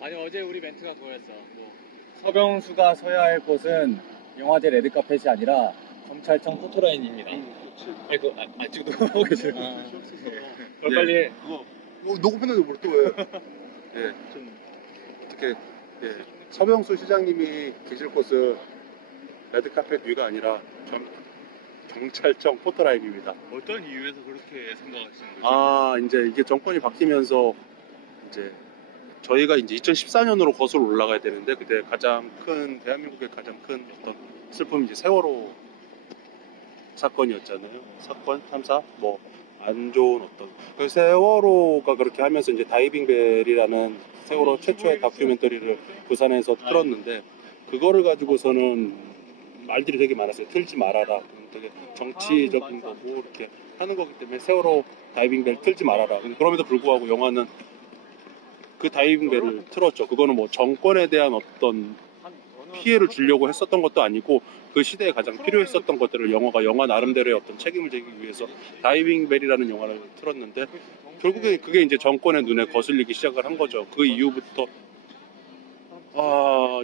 아니 어제 우리 멘트가 그거였어. 뭐 서병수가 서야 할 곳은 영화제 레드카펫이 아니라 경찰청 포토라인입니다. 아이고, 아직도 하고 계세요. 빨리 해. 녹음했는데 뭘 또 해? 예, 좀 어떻게 서병수 시장님이 계실 곳은 레드카펫 위가 아니라 경찰청 포토라인입니다. 어떤 이유에서 그렇게 생각하시는 거죠? 이제 이게 정권이 바뀌면서 이제 저희가 이제 2014년으로 거슬러 올라가야 되는데 그때 대한민국의 가장 큰 어떤 슬픔이 이제 세월호 사건이었잖아요. 사건, 참사, 뭐 안 좋은 어떤 그 세월호가 그렇게 하면서 이제 다이빙벨이라는 세월호 최초의 다큐멘터리를 부산에서 틀었는데 그거를 가지고서는 말들이 되게 많았어요. 틀지 말아라. 되게 정치적인 거고 이렇게 하는 거기 때문에 세월호 다이빙벨 틀지 말아라. 그럼에도 불구하고 영화는 그 다이빙벨을 틀었죠. 그거는 뭐 정권에 대한 어떤 피해를 주려고 했었던 것도 아니고 그 시대에 가장 필요했었던 것들을 영화 나름대로의 어떤 책임을 지기 위해서 다이빙벨이라는 영화를 틀었는데 결국에 그게 이제 정권의 눈에 거슬리기 시작을 한 거죠. 그 이후부터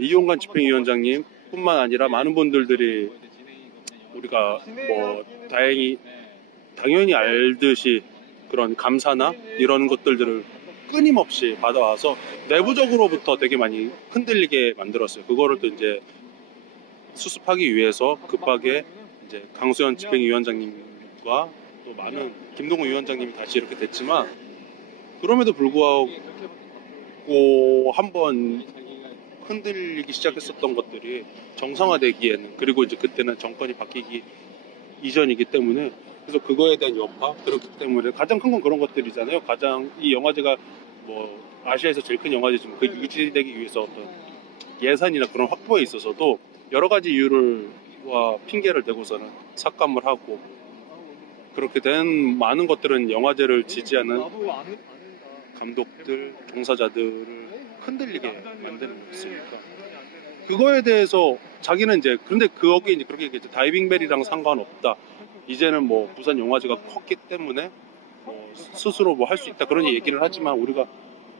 이용관 집행위원장님 뿐만 아니라 많은 분들이 우리가 뭐 당연히 알듯이 그런 감사나 이런 것들을 끊임없이 받아와서 내부적으로부터 되게 많이 흔들리게 만들었어요. 그거를 또 이제 수습하기 위해서 급하게 이제 강수현 집행위원장님과 또 많은 김동우 위원장님이 다시 이렇게 됐지만 그럼에도 불구하고 한번 흔들리기 시작했었던 것들이 정상화되기에는 그리고 이제 그때는 정권이 바뀌기 이전이기 때문에 그래서 그거에 대한 여파 그렇기 때문에 가장 큰 건 그런 것들이잖아요. 가장 이 영화제가 뭐 아시아에서 제일 큰 영화제지만 그 유지되기 위해서 어떤 예산이나 그런 확보에 있어서도 여러 가지 이유와 핑계를 대고서는 삭감을 하고 그렇게 된 많은 것들은 영화제를 지지하는 감독들, 종사자들을 흔들리게 만드는 거였으니까 그거에 대해서 자기는 이제 근데 거기에 이제 그렇게 얘기했죠. 다이빙벨이랑 상관없다. 이제는 뭐 부산 영화제가 컸기 때문에 뭐 스스로 뭐 할 수 있다 그런 얘기를 하지만 우리가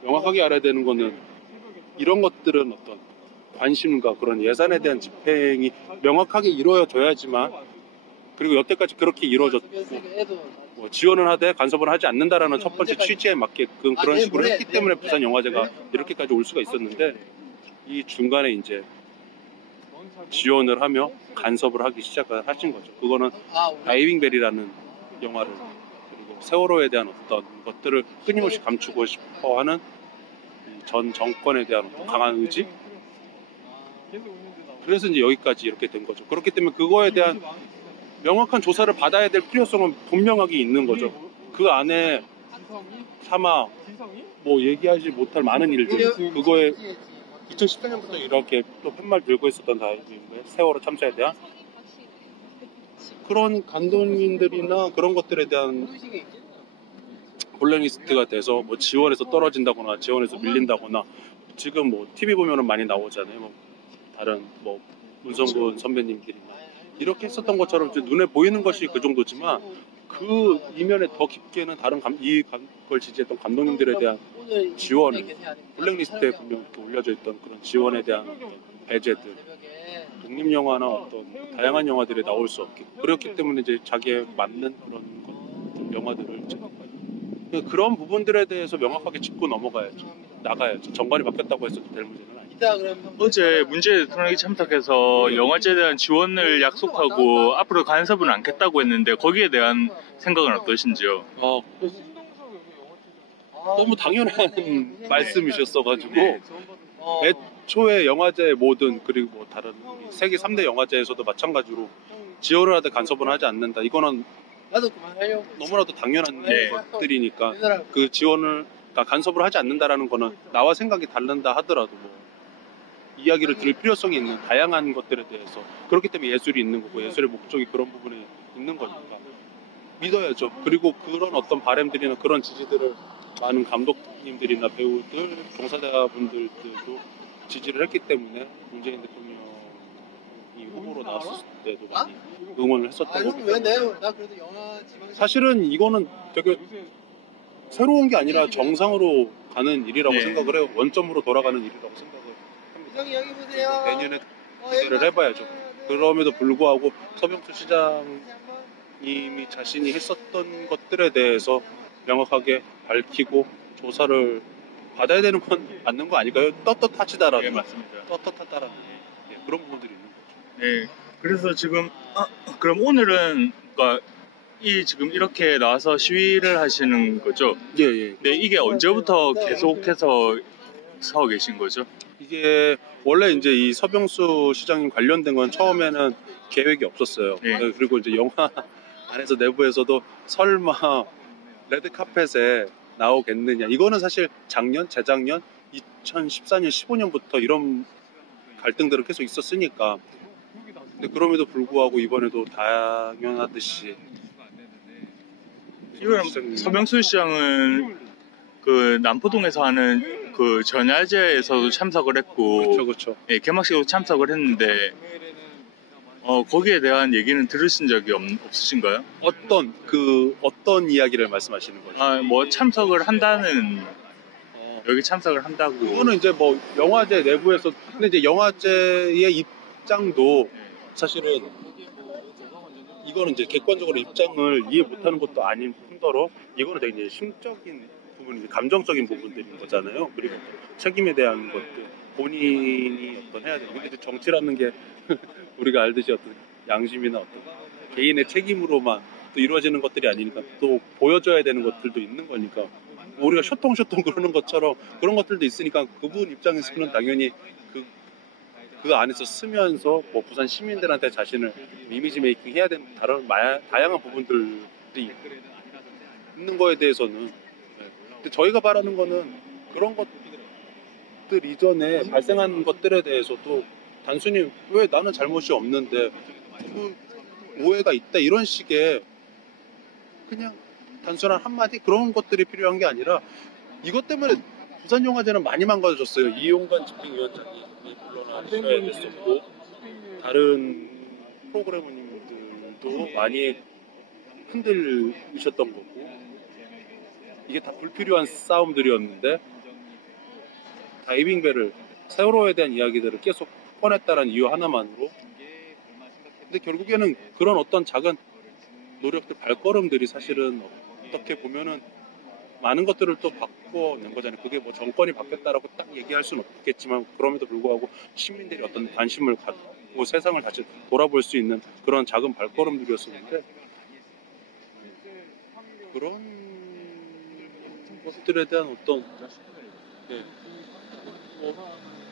명확하게 알아야 되는 거는 이런 것들은 어떤 관심과 그런 예산에 대한 집행이 명확하게 이루어져야지만 그리고 여태까지 그렇게 이루어졌고 뭐 지원을 하되 간섭을 하지 않는다라는 첫 번째 취지에 맞게끔 그런 식으로 했기 때문에 부산 영화제가 이렇게까지 올 수가 있었는데 이 중간에 이제 지원을 하며 간섭을 하기 시작을 하신 거죠. 그거는 다이빙벨이라는 영화를 그리고 세월호에 대한 어떤 것들을 끊임없이 감추고 싶어하는 전 정권에 대한 강한 의지 그래서 이제 여기까지 이렇게 된 거죠. 그렇기 때문에 그거에 대한 명확한 조사를 받아야 될 필요성은 분명하게 있는 거죠. 그 안에 사망, 뭐 얘기하지 못할 많은 일들, 그거에 2014년부터 이렇게 또 팻말 들고 있었던 다이빙벨, 세월호 참사에 대한 그런 감독님들이나 그런 것들에 대한 블랙리스트가 돼서 뭐 지원에서 떨어진다거나 지원에서 밀린다거나 지금 뭐 TV 보면은 많이 나오잖아요. 뭐 다른 뭐 문성근 선배님들이나 이렇게 했었던 것처럼 눈에 보이는 것이 그 정도지만 그 이면에 더 깊게는 다른 이걸 지지했던 감독님들에 대한 지원을 블랙리스트에 분명 이렇게 올려져 있던 그런 지원에 대한 배제들 독립영화나 어떤 다양한 영화들이 나올 수 없게 그렇기 때문에 이제 자기에 맞는 그런 영화들을 그런 부분들에 대해서 명확하게 짚고 나가야죠. 정권이 바뀌었다고 해서 될 문제는 아니죠. 어제 문재인 대통령이 참석해서 영화제에 대한 지원을 약속하고 앞으로 간섭은 않겠다고 했는데 거기에 대한 생각은 어떠신지요? 너무 당연한 말씀이셨어가지고 애초에 영화제 모든 그리고 뭐 다른 세계 3대 영화제에서도 마찬가지로 지원을 하되 간섭은 하지 않는다. 이거는 너무나도 당연한 것들이니까 그 지원을 간섭을 하지 않는다라는 거는 나와 생각이 다른다 하더라도 뭐 이야기를 들을 필요성이 있는 다양한 것들에 대해서 그렇기 때문에 예술이 있는 거고 예술의 목적이 그런 부분에 있는 거니까 믿어야죠. 그리고 그런 어떤 바람들이나 그런 지지들을 많은 감독님들이나 배우들, 종사자분들도 지지를 했기 때문에 문재인 대통령이 후보로 나왔을 때도 많이 응원을 했었던 거고 사실은 이거는 되게 새로운 게 아니라 정상으로 가는 일이라고 네. 생각을 해요. 원점으로 돌아가는 일이라고 생각을 합니다. 여기 보세요. 내년에 기대를 해봐야죠. 그럼에도 불구하고 서병수 시장님이 자신이 했었던 것들에 대해서 명확하게 밝히고 조사를 받아야 되는 건 맞는 거 아닐까요? 떳떳하시다라는 네, 맞습니다. 떳떳하다라는 그런 부분들이 있는 거죠. 네, 그래서 지금 그럼 오늘은 그러니까 지금 이렇게 나와서 시위를 하시는 거죠? 예. 네, 이게 언제부터 계속해서 서 계신 거죠? 이게 원래 이제 이 서병수 시장님 관련된 건 처음에는 계획이 없었어요. 네. 그리고 이제 영화 안에서 내부에서도 설마 레드 카펫에 나오겠느냐. 이거는 사실 재작년 2014년, 15년부터 이런 갈등들은 계속 있었으니까. 근데 그럼에도 불구하고 이번에도 당연하듯이 이건 서병수 시장은 그 남포동에서 하는 그 전야제에서도 참석을 했고, 그렇죠. 예, 개막식으로 참석을 했는데 거기에 대한 얘기는 들으신 적이 없으신가요? 어떤 이야기를 말씀하시는 거죠? 뭐 참석을 한다는 여기 참석을 한다고. 그거는 이제 뭐 영화제 내부에서 근데 이제 영화제의 입장도 사실은 이거는 이제 객관적으로 입장을 이해 못하는 것도 아닌 뿐더러 이거는 되게 이제 심적인 부분, 감정적인 부분들인 거잖아요. 그리고 책임에 대한 것들 본인이 해야 되는. 근데 정치라는 게 우리가 알듯이 어떤 양심이나 어떤 개인의 책임으로만 또 이루어지는 것들이 아니니까 또 보여줘야 되는 것들도 있는 거니까 우리가 쇼통쇼통 그러는 것처럼 그런 것들도 있으니까 그분 입장에서는 당연히 그 안에서 쓰면서 뭐 부산 시민들한테 자신을 이미지 메이킹 해야 되는 다양한 부분들이 있는 거에 대해서는 근데 저희가 바라는 거는 그런 것들 이전에 발생한 것들에 대해서도 단순히 왜 나는 잘못이 없는데 그 오해가 있다 이런 식의 그냥 단순한 한마디 그런 것들이 필요한 게 아니라 이것 때문에 부산영화제는 많이 망가졌어요. 이용관 집행위원장이 물러나셔야 됐었고 다른 프로그래머님들도 많이 흔들리셨던 거고 이게 다 불필요한 싸움들이었는데 다이빙벨을 세월호에 대한 이야기들을 계속 꺼냈다는 이유 하나만으로 근데 결국에는 그런 어떤 작은 노력들 발걸음들이 사실은 어떻게 보면은 많은 것들을 또 바꿔낸 거잖아요. 그게 뭐 정권이 바뀌었다라고 딱 얘기할 수는 없겠지만 그럼에도 불구하고 시민들이 어떤 관심을 갖고 세상을 다시 돌아볼 수 있는 그런 작은 발걸음들이었었는데 그런 것들에 대한 어떤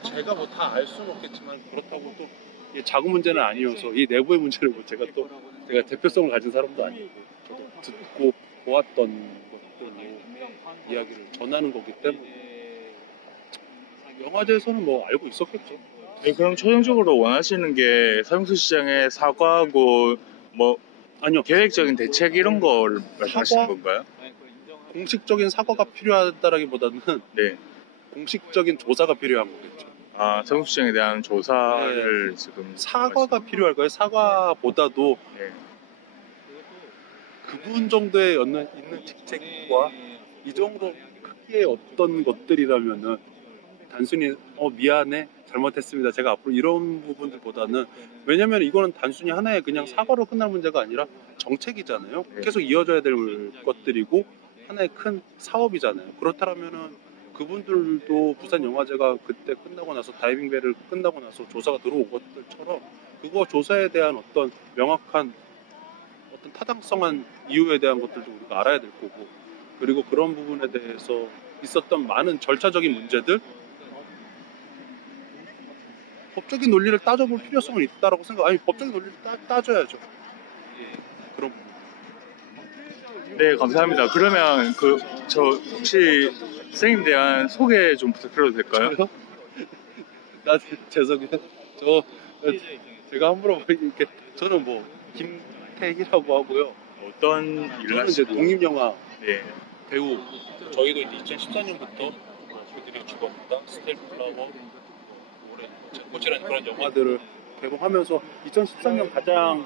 제가 뭐 다 알 수는 없겠지만 그렇다고 또 작은 문제는 아니어서 이 내부의 문제를 뭐 제가 대표성을 가진 사람도 아니고 저도 듣고 보았던 것들로 이야기를 전하는 거기 때문에 영화제에서는 뭐 알고 있었겠죠. 네, 그럼 최종적으로 원하시는 게 서병수 시장의 사과하고 뭐 아니요. 계획적인 대책 이런 걸 말씀하시는 건가요? 공식적인 사과가 필요하다라기보다는 네. 공식적인 조사가 필요한 거겠죠. 서병수 시장에 대한 조사를 지금 사과가 필요할 거예요. 사과보다도 네. 그분 정도의 있는 직책과 이 정도 크기의 어떤 것들이라면은 단순히 미안해 잘못했습니다 제가 앞으로 이런 부분들보다는 왜냐면 이거는 단순히 하나의 그냥 사과로 끝날 문제가 아니라 정책이잖아요. 네. 계속 이어져야 될 것들이고 하나의 큰 사업이잖아요. 그렇다면은 그분들도 부산영화제가 그때 끝나고 나서 다이빙벨을 끝나고 나서 조사가 들어온 것들처럼 그거 조사에 대한 어떤 명확한 어떤 타당성한 이유에 대한 것들도 우리가 알아야 될 거고 그리고 그런 부분에 대해서 있었던 많은 절차적인 문제들 법적인 논리를 따져볼 필요성은 있다라고 아니 법적인 논리를 따져야죠. 그런 부분. 네, 감사합니다. 그러면 저 혹시 선생님에 대한 소개 좀 부탁드려도 될까요? 나 죄송해요. 제가 함부로 이렇게 저는 뭐 김태희라고 하고요. 어떤 일을 저는 이제 하시고 독립영화 네. 배우. 저희도 이제 2014년부터 그들이 죽었다, 스텔플라워, 올해 꽃이라는 그런 영화들을 개봉하면서 2013년 가장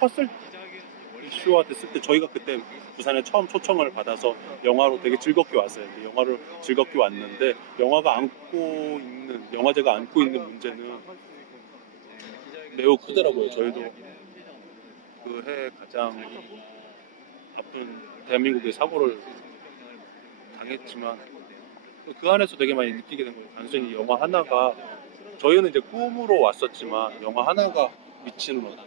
컸을 쇼와 됐을 때 저희가 그때 부산에 처음 초청을 받아서 영화로 되게 즐겁게 왔어요. 근데 영화를 즐겁게 왔는데 영화제가 안고 있는 문제는 매우 크더라고요. 저희도 그 해 가장 아픈 대한민국의 사고를 당했지만 그 안에서 되게 많이 느끼게 된 거예요. 단순히 영화 하나가 저희는 이제 꿈으로 왔었지만 영화 하나가 미치는 어떤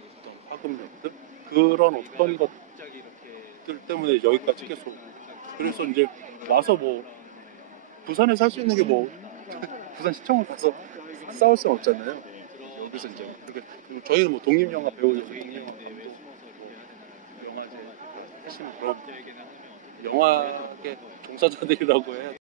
파급력들 그런 어떤 것들 때문에 여기까지 계속 그래서 이제 와서 뭐 부산에 살 수 있는 게 뭐 부산시청을 가서 싸울 수는 없잖아요. 여기서 이제 그리고 저희는 뭐 독립영화 배우여서 독립영화 감독 영화제 하시는 그런 영화계 종사자들이라고 해야